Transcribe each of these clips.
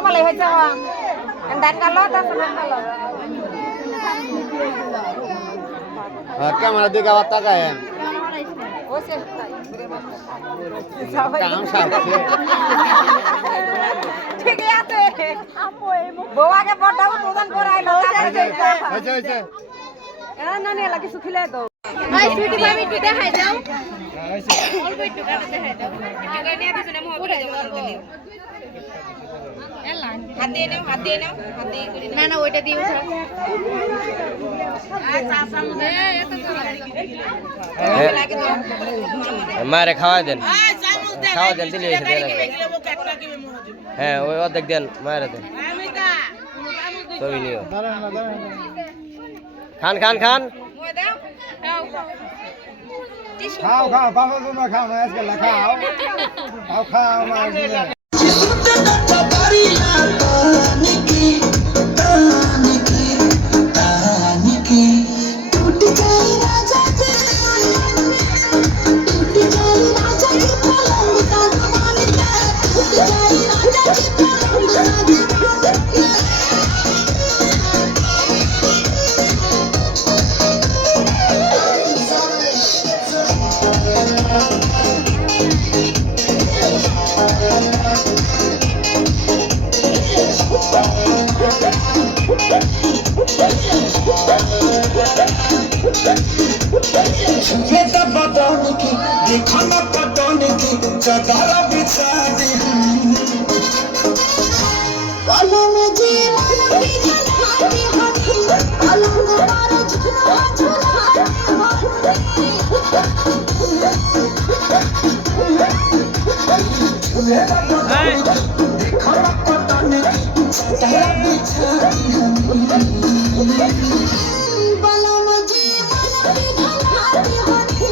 kepala aja wang. Dan kalau tak senang kalau. Kamera দিকে আবার তাকায়েন ওসে কাম সারছে ঠিক আছে বউকে বড়াও তোদান করাইলো হয়েছে হয়েছে এরা না নিয়ে লাগে সুখিলে তো ভাই সুইটি ভাবি একটু দেখাই দাও অল্প একটু কাটে দেখাই দাও একটু নিয়ে দিছ না মোবাইলে যাবো হাত দিয়ে নাও হাত দিয়ে নাও হাত দিয়ে করে না না ওইটা দিয়ে উঠা মারে খাওয়া দেন খাওয়া দেন দিলে হ্যাঁ ওই অর্ধেক দেন মায়ের দেন ছবি নিও খান খান খান খাও খাও বাবা তোমরা খাও না আজকে খাও খাও খাও মাছ देखो ना पटोन की चदरा बिछा दी वालों में जीवन की जलाती होती वालों में मारो झुला झुला देखो ना पटोन की चदरा बिछा दी वालों में जीवन की जलाती होती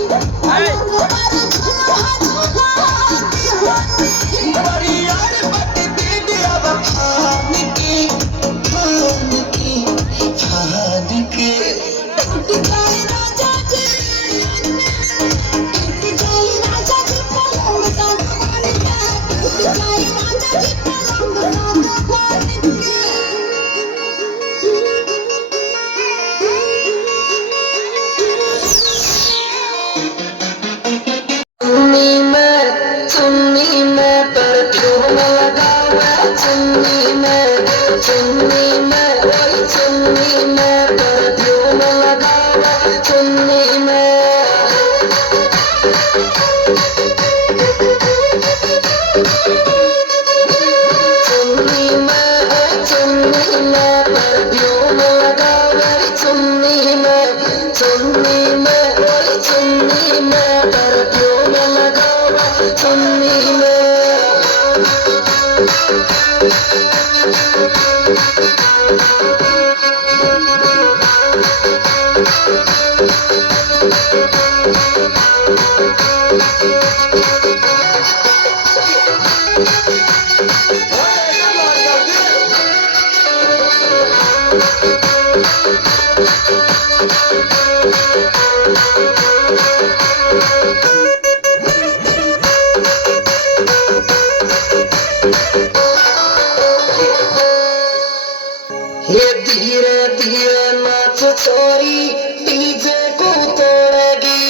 धीरे धीरे नाच छोरी डीजे को तोड़ेगी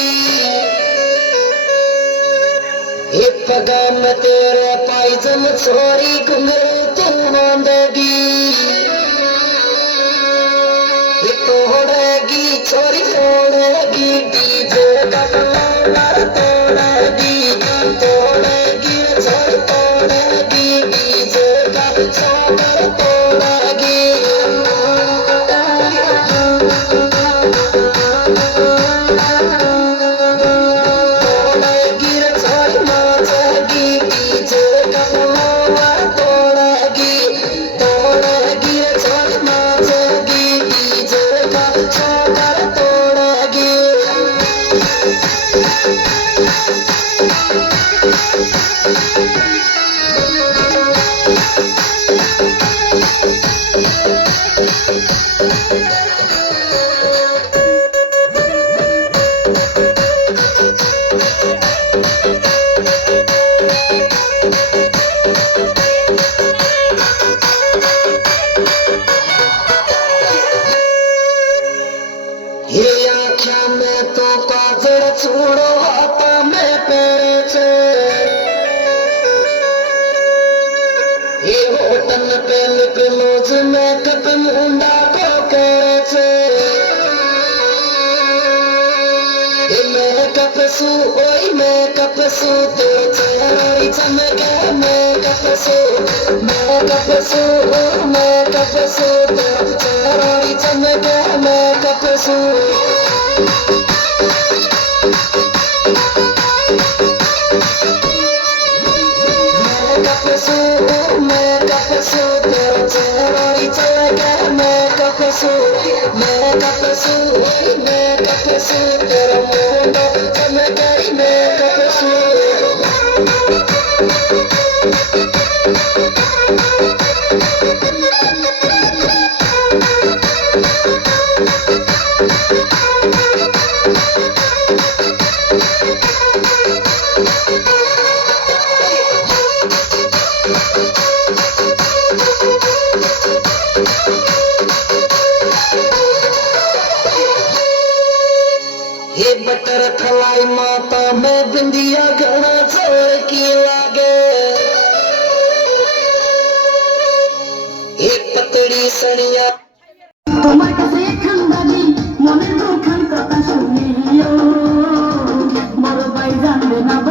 ये पगाम तेरे पायजम छोरी घुंघरू तू बांधेगी ये तोड़ेगी छोरी तोड़ेगी डीजे का कलंदर तोड़ेगी तोड़ेगी छोरी तोड़ेगी डीजे का कलंदर तोड़ेगी रोज मेकअप मुंडा को करे मेकअप सू ओए मेकअप सू तेरे चेहरे चमके मेकअप सू मेकअप सू तेरे चेहरे चमके मेकअप सू मेकअप सू तेरे चेहरे चमके मेकअप सू तेरा मुंडा चमके मेकअप सू ये बटर थलाई माता में बिंदिया घना जोर की लागे ये पतड़ी सनिया তোমার কাছে খান্দানি মনের দুখান কথা শুনিও বড় ভাই জানবে না